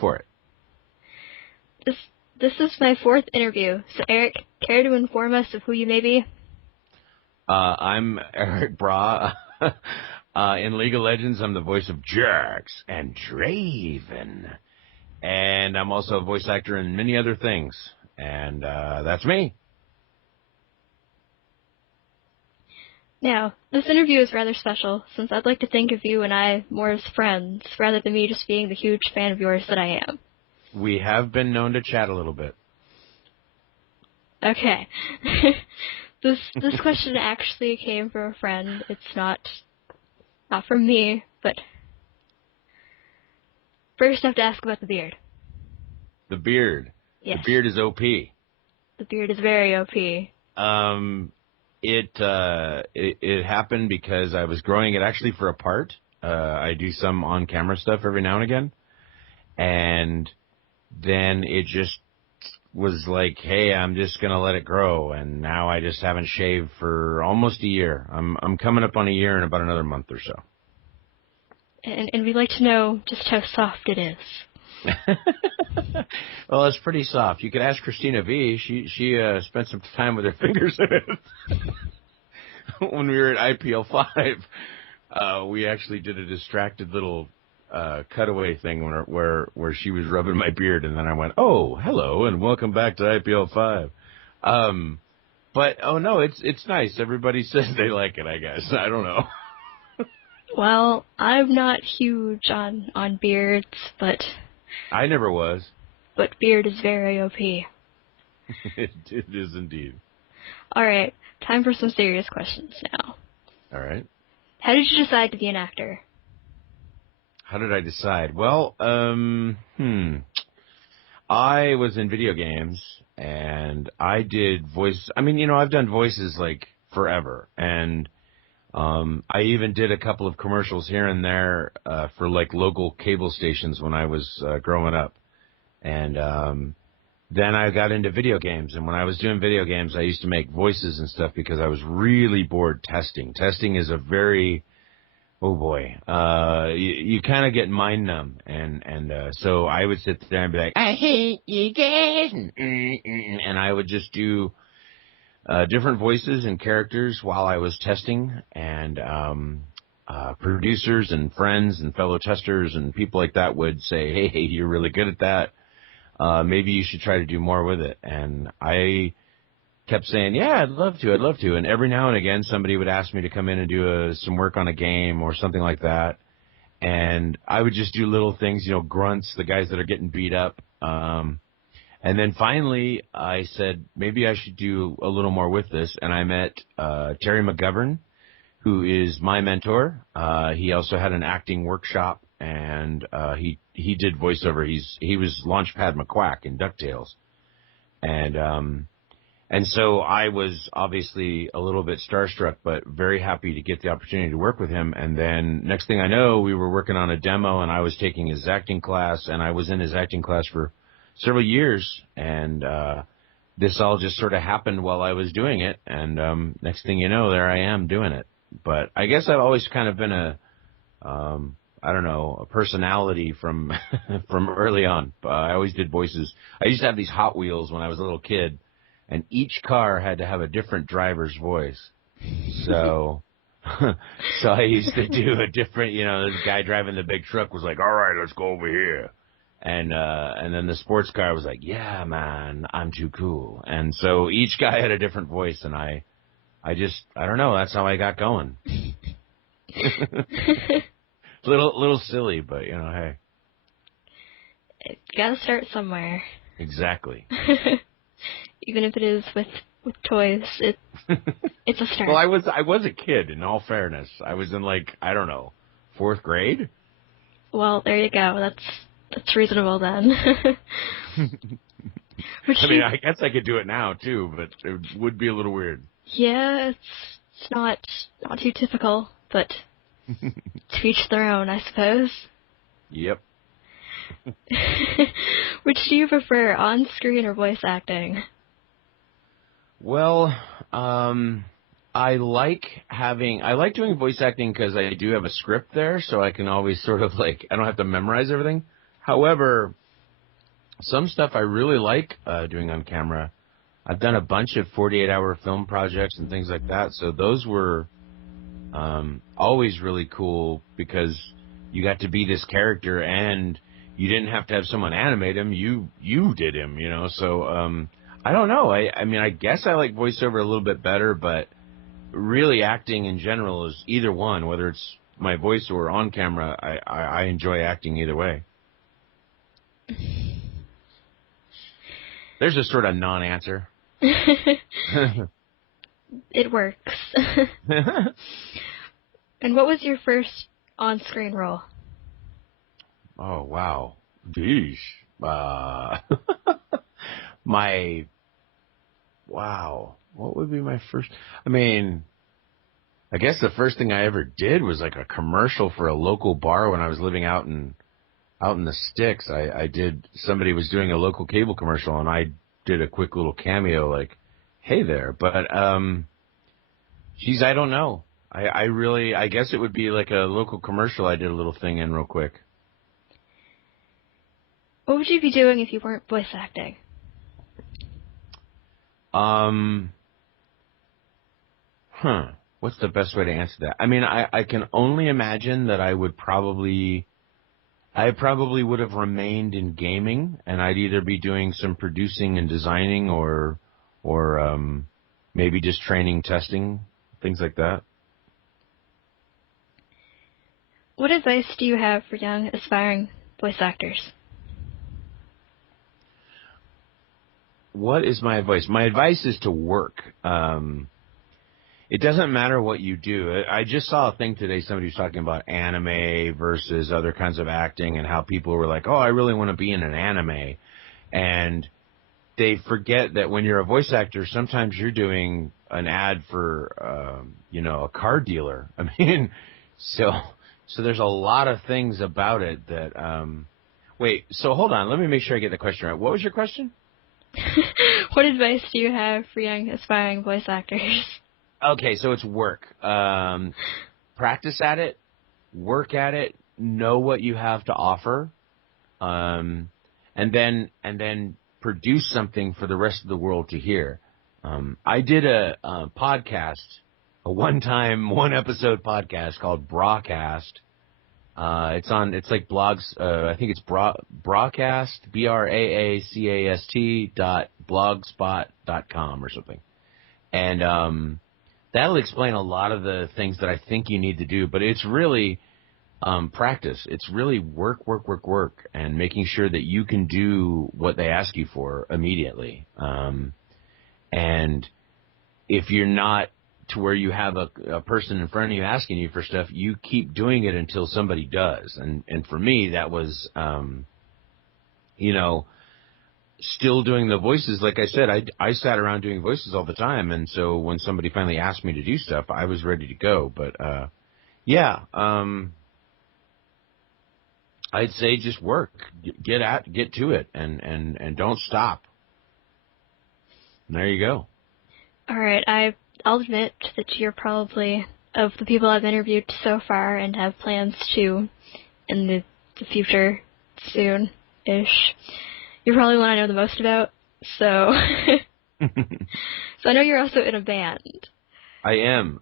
for it. This is my 4th interview. So, Erik, care to inform us of who you may be? I'm Erik Braa. In League of Legends, I'm the voice of Jax and Draven. And I'm also a voice actor in many other things. And that's me. Now, this interview is rather special, since I'd like to think of you and I more as friends, rather than me just being the huge fan of yours that I am. We have been known to chat a little bit. Okay. This question actually came from a friend. It's not from me, but first I have to ask about the beard. The beard. Yes. The beard is OP. The beard is very OP. It happened because I was growing it actually for a part. I do some on-camera stuff every now and again. And then it just was like, hey, I'm just going to let it grow. And now I just haven't shaved for almost a year. I'm coming up on a year in about another month or so. And we'd like to know just how soft it is. Well, it's pretty soft. You could ask Christina V. She spent some time with her fingers in it. When we were at IPL 5, we actually did a distracted little cutaway thing where she was rubbing my beard, and then I went, "Oh, hello, and welcome back to IPL 5." But oh no, it's nice. Everybody says they like it. I guess I don't know. Well, I'm not huge on beards, but I never was. But beard is very OP. It is indeed. All right, time for some serious questions now. All right. How did you decide to be an actor? How did I decide? Well, I was in video games, and I did voice. I mean, I've done voices like forever, and I even did a couple of commercials here and there for like local cable stations when I was growing up. And then I got into video games, and when I was doing video games, I used to make voices and stuff because I was really bored testing. Testing is a very, oh boy, you kind of get mind numb, and so I would sit there and be like, I hate you guys, and I would just do different voices and characters while I was testing, and producers and friends and fellow testers and people like that would say, hey, you're really good at that. Maybe you should try to do more with it. And I kept saying, yeah, I'd love to. And every now and again, somebody would ask me to come in and do some work on a game or something like that. And I would just do little things, grunts, the guys that are getting beat up. And then finally, I said, maybe I should do a little more with this. And I met Terry McGovern, who is my mentor. He also had an acting workshop, and he did voiceover. He was Launchpad McQuack in DuckTales. And so I was obviously a little bit starstruck, but very happy to get the opportunity to work with him. And then next thing I know, we were working on a demo, and I was taking his acting class, and I was in his acting class for several years. And this all just sort of happened while I was doing it. And next thing you know, there I am doing it. But I guess I've always kind of been a personality from from early on. I always did voices. I used to have these Hot Wheels when I was a little kid, and each car had to have a different driver's voice. So I used to do a different, this guy driving the big truck was like, all right, let's go over here. And then the sports car was like, yeah, man, I'm too cool. And so each guy had a different voice, and I don't know, that's how I got going. Little silly, but hey. You gotta start somewhere. Exactly. Even if it is with toys, it's a start. Well, I was a kid, in all fairness. I was in fourth grade. Well, there you go. That's reasonable then. I guess I could do it now too, but it would be a little weird. Yeah, it's not too typical, but to each their own, I suppose. Yep. Which do you prefer, on-screen or voice acting? Well, I like doing voice acting because I do have a script there, so I can always sort of I don't have to memorize everything. However, Some stuff I really like doing on camera. I've done a bunch of 48-hour film projects and things like that, so those were always really cool because you got to be this character and you didn't have to have someone animate him. You did him, you know. So I don't know. I mean, I guess I like voiceover a little bit better, but really acting in general is either one, whether it's my voice or on camera. I enjoy acting either way. There's a sort of non-answer. It works. And what was your first on-screen role? Oh, wow. Geesh. Wow. What would be my first? I mean, I guess the first thing I ever did was like a commercial for a local bar when I was living out in the sticks. Somebody was doing a local cable commercial and I did a quick little cameo like, hey there. But, geez, I don't know. I guess it would be like a local commercial I did a little thing in real quick. What would you be doing if you weren't voice acting? What's the best way to answer that? I mean, I can only imagine that I probably would have remained in gaming, and I'd either be doing some producing and designing or maybe just training, testing, things like that. What advice do you have for young, aspiring voice actors? What is my advice? My advice is to work. It doesn't matter what you do. I just saw a thing today, somebody was talking about anime versus other kinds of acting and how people were like, oh, I really want to be in an anime. And they forget that when you're a voice actor, sometimes you're doing an ad for, a car dealer. I mean, so there's a lot of things about it that, wait, so hold on. Let me make sure I get the question right. What was your question? What advice do you have for young, aspiring voice actors? Okay, so it's work. Practice at it, work at it, know what you have to offer, and then produce something for the rest of the world to hear. I did a podcast, a one-episode podcast called Braacast. It's like blogs. I think it's Braacast, BRAACAST.blogspot.com or something. And that'll explain a lot of the things that I think you need to do, but it's really practice. It's really work, and making sure that you can do what they ask you for immediately. And if you're not to where you have a person in front of you asking you for stuff, you keep doing it until somebody does. And for me, that was, still doing the voices. Like I said, I sat around doing voices all the time. And so when somebody finally asked me to do stuff, I was ready to go. But, I'd say just work, get to it and don't stop. And there you go. All right. I'll admit that you're probably, of the people I've interviewed so far and have plans to in the future soon-ish, you're probably the one I know the most about. So, so I know you're also in a band. I am.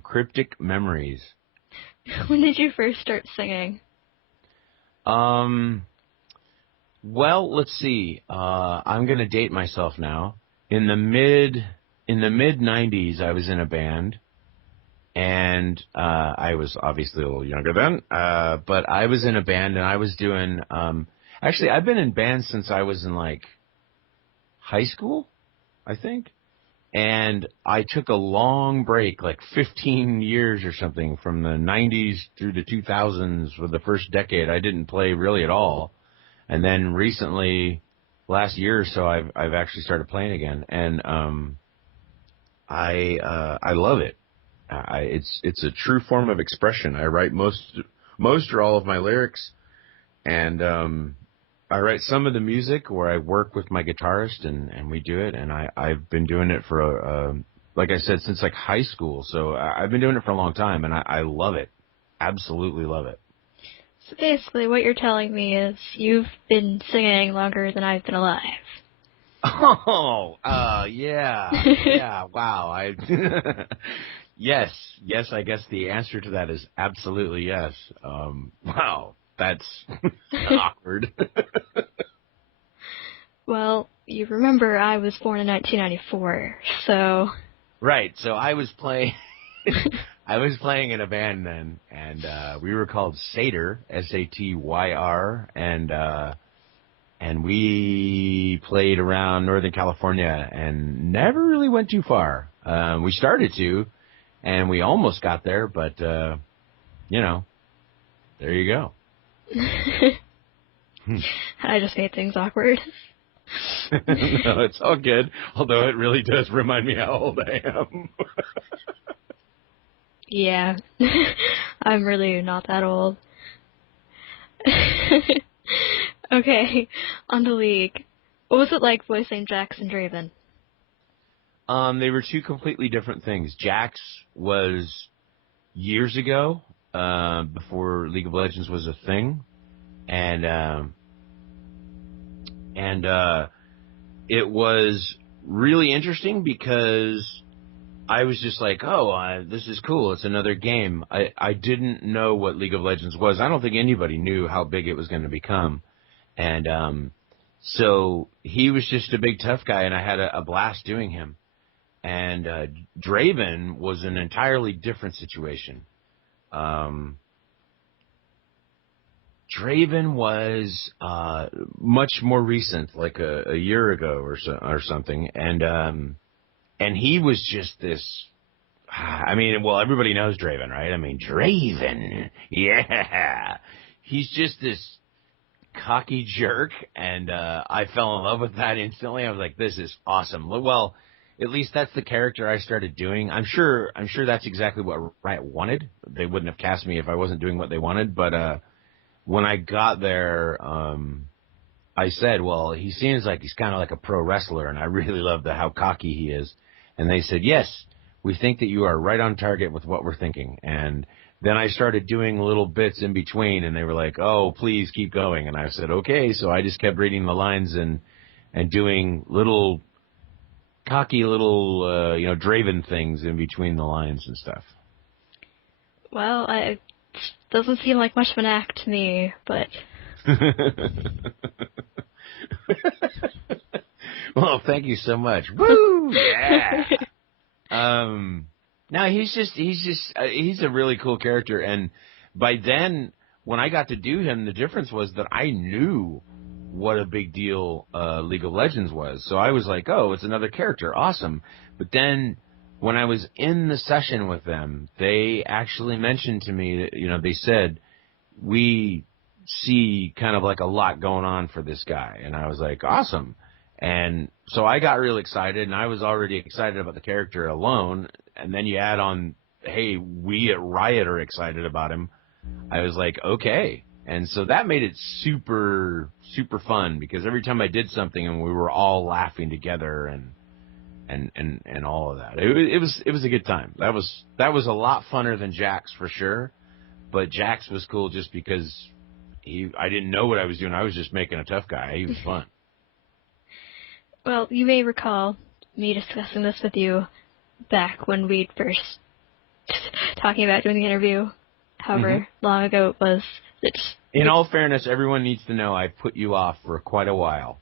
Cryptic Memories. When did you first start singing? Well, let's see. I'm gonna date myself now. In the mid 90s, I was in a band, and I was obviously a little younger then. But I was in a band, and I was doing. Actually, I've been in bands since I was in like high school, I think. And I took a long break, like 15 years or something, from the 90s through the 2000s. For the first decade, I didn't play really at all. And then recently, last year or so, I've actually started playing again. And I love it. It's a true form of expression. I write most or all of my lyrics, and I write some of the music where I work with my guitarist and we do it. And I've been doing it for like I said, since like high school. So I've been doing it for a long time, and I love it. Absolutely love it. So basically, what you're telling me is you've been singing longer than I've been alive. Oh, yeah, wow. Yes, I guess the answer to that is absolutely yes. Wow, that's awkward. Well, you remember I was born in 1994, so... Right, so I was playing in a band then, and we were called Satyr, Satyr, and we played around Northern California and never really went too far. We started to, and we almost got there, but there you go. I just made things awkward. No, it's all good, although it really does remind me how old I am. Yeah, I'm really not that old. Okay, on the League. What was it like voicing Jax and Draven? They were two completely different things. Jax was years ago, before League of Legends was a thing, and it was really interesting because I was just like, oh, this is cool. It's another game. I didn't know what League of Legends was. I don't think anybody knew how big it was going to become. And so he was just a big tough guy, and I had a blast doing him. And Draven was an entirely different situation. Draven was much more recent, like a year ago or something, and he was just this. I mean, well, everybody knows Draven, right? I mean, Draven, yeah, he's just this cocky jerk, and I fell in love with that instantly. I was like, this is awesome. Well, at least that's the character I started doing. I'm sure that's exactly what Riot wanted. They wouldn't have cast me if I wasn't doing what they wanted, but when I got there, I said, well, he seems like he's kind of like a pro wrestler, and I really love how cocky he is. And they said, yes, we think that you are right on target with what we're thinking. And then I started doing little bits in between, and they were like, oh, please keep going. And I said, okay. So I just kept reading the lines and doing little cocky little, Draven things in between the lines and stuff. Well, it doesn't seem like much of an act to me, but... Well, thank you so much. Woo! Yeah! No, he's a really cool character, and by then, when I got to do him, the difference was that I knew what a big deal League of Legends was. So I was like, oh, it's another character, awesome. But then when I was in the session with them, they actually mentioned to me that, they said, we see kind of like a lot going on for this guy. And I was like, awesome. And so I got real excited, and I was already excited about the character alone. And then you add on, hey, we at Riot are excited about him. I was like, okay. And so that made it super, super fun, because every time I did something and we were all laughing together and all of that. It was a good time. That was a lot funner than Jax for sure. But Jax was cool just because I didn't know what I was doing. I was just making a tough guy. He was fun. Well, you may recall me discussing this with you back when we'd first talking about doing the interview, however long ago it was. In all fairness, everyone needs to know I put you off for quite a while.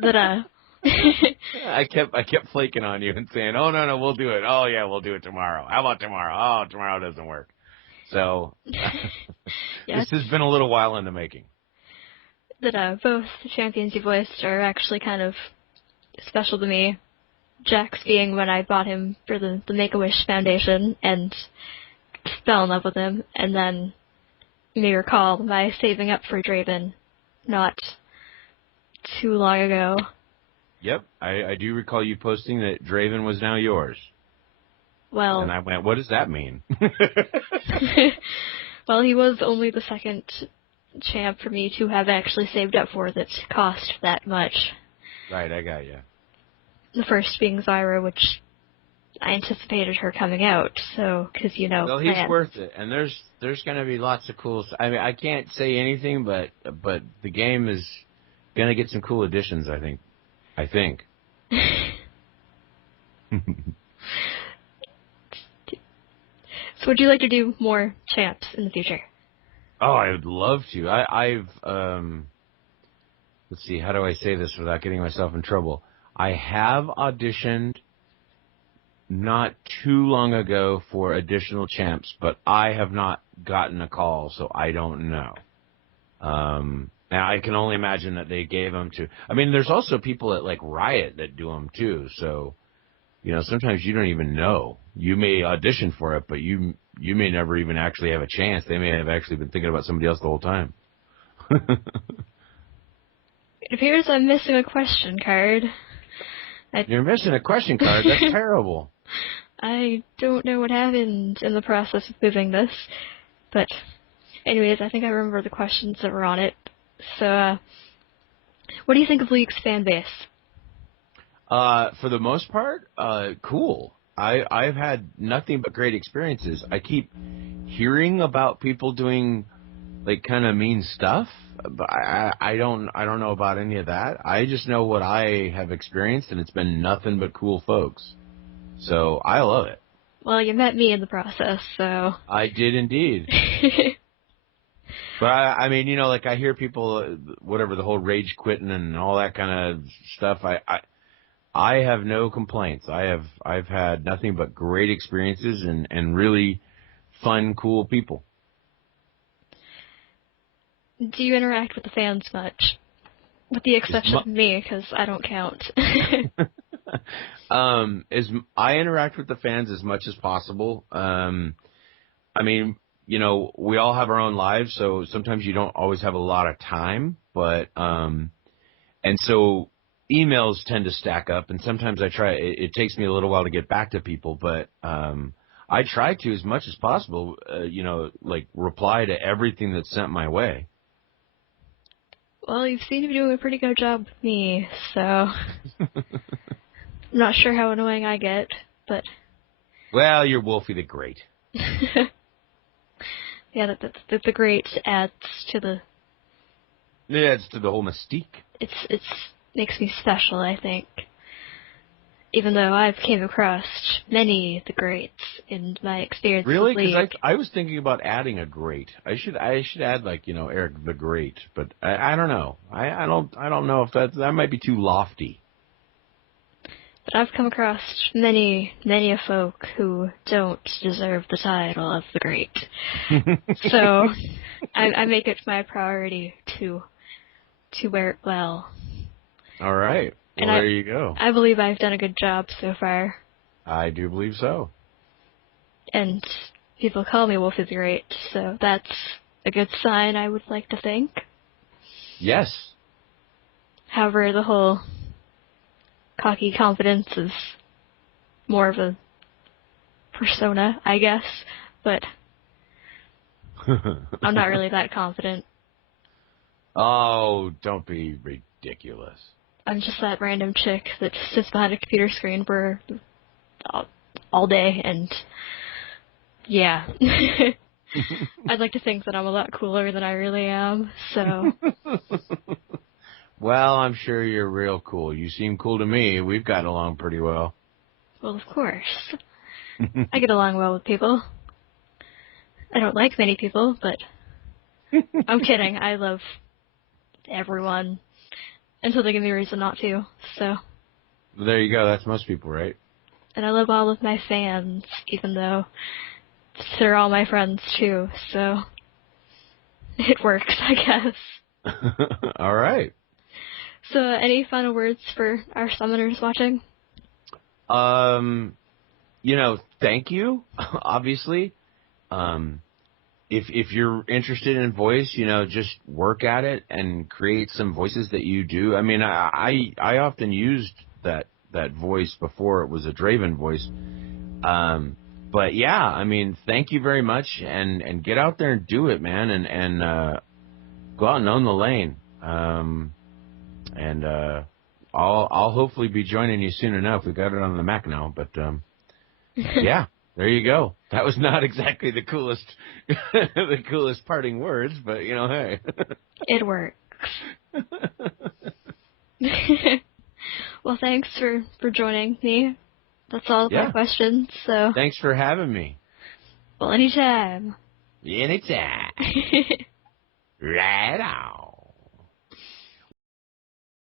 But I kept flaking on you and saying, oh, no, we'll do it. Oh, yeah, we'll do it tomorrow. How about tomorrow? Oh, tomorrow doesn't work. So this has been a little while in the making. That both the champions you voiced are actually kind of special to me. Jax being when I bought him for the Make-A-Wish Foundation and fell in love with him, and then you may recall my saving up for Draven not too long ago. Yep, I do recall you posting that Draven was now yours. Well, and I went, what does that mean? Well, he was only the second champ for me to have actually saved up for that cost that much. Right, I got you. The first being Zyra, which I anticipated her coming out, so, because, Well, he's worth it, and there's there's going to be lots of cool. I mean, I can't say anything, but the game is going to get some cool additions. I think. So would you like to do more champs in the future? Oh, I would love to. I've let's see, how do I say this without getting myself in trouble? I have auditioned not too long ago for additional champs, but I have not gotten a call, so I don't know. And I can only imagine that they gave them to. I mean, there's also people at like Riot that do them too. So, sometimes you don't even know. You may audition for it, but you may never even actually have a chance. They may have actually been thinking about somebody else the whole time. It appears I'm missing a question card. You're missing a question card. That's terrible. I don't know what happened in the process of moving this, but anyways, I think I remember the questions that were on it. So, what do you think of League's fan base? For the most part, cool. I've had nothing but great experiences. I keep hearing about people doing like kind of mean stuff, but I don't know about any of that. I just know what I have experienced, and it's been nothing but cool folks. So I love it. Well, you met me in the process, so. I did indeed. But I mean, like I hear people, whatever, the whole rage quitting and all that kind of stuff. I have no complaints. I've had nothing but great experiences and really fun, cool people. Do you interact with the fans much? With the exception of me, because I don't count. I interact with the fans as much as possible. I mean, we all have our own lives, so sometimes you don't always have a lot of time, but and so emails tend to stack up, and sometimes it takes me a little while to get back to people, but I try to, as much as possible, like reply to everything that's sent my way. Well, you seem to be doing a pretty good job with me, so I'm not sure how annoying I get, but... Well, you're Wolfie the Great. Yeah, the Great adds to the... It adds to the whole mystique. It's makes me special, I think. Even though I've came across many the Greats in my experience. Really? Because I was thinking about adding a Great. I should add like Erik the Great, but I don't know. I don't know if that might be too lofty. But I've come across many a folk who don't deserve the title of the Great. So I make it my priority to wear it well. All right. Well, there you go. I believe I've done a good job so far. I do believe so. And people call me Wolfie the Great, so that's a good sign, I would like to think. Yes. However, the whole cocky confidence is more of a persona, I guess, but I'm not really that confident. Oh, don't be ridiculous. I'm just that random chick that sits behind a computer screen for all day, and yeah. I'd like to think that I'm a lot cooler than I really am, so... Well, I'm sure you're real cool. You seem cool to me. We've gotten along pretty well. Well, of course. I get along well with people. I don't like many people, but... I'm kidding. I love everyone. Until they give me a reason not to, so... There you go. That's most people, right? And I love all of my fans, even though they're all my friends, too, so... It works, I guess. All right. So, any final words for our summoners watching? Thank you, obviously. If you're interested in voice, just work at it and create some voices that you do. I mean, I often used that voice before it was a Draven voice. But yeah, I mean, thank you very much, and get out there and do it, man, and go out and own the lane. And I'll hopefully be joining you soon enough. We got it on the Mac now, but yeah. There you go. That was not exactly the coolest, the coolest parting words, but you know, hey. It works. Well, thanks for joining me. That's all of my questions. So thanks for having me. Well, anytime. Anytime. Right on.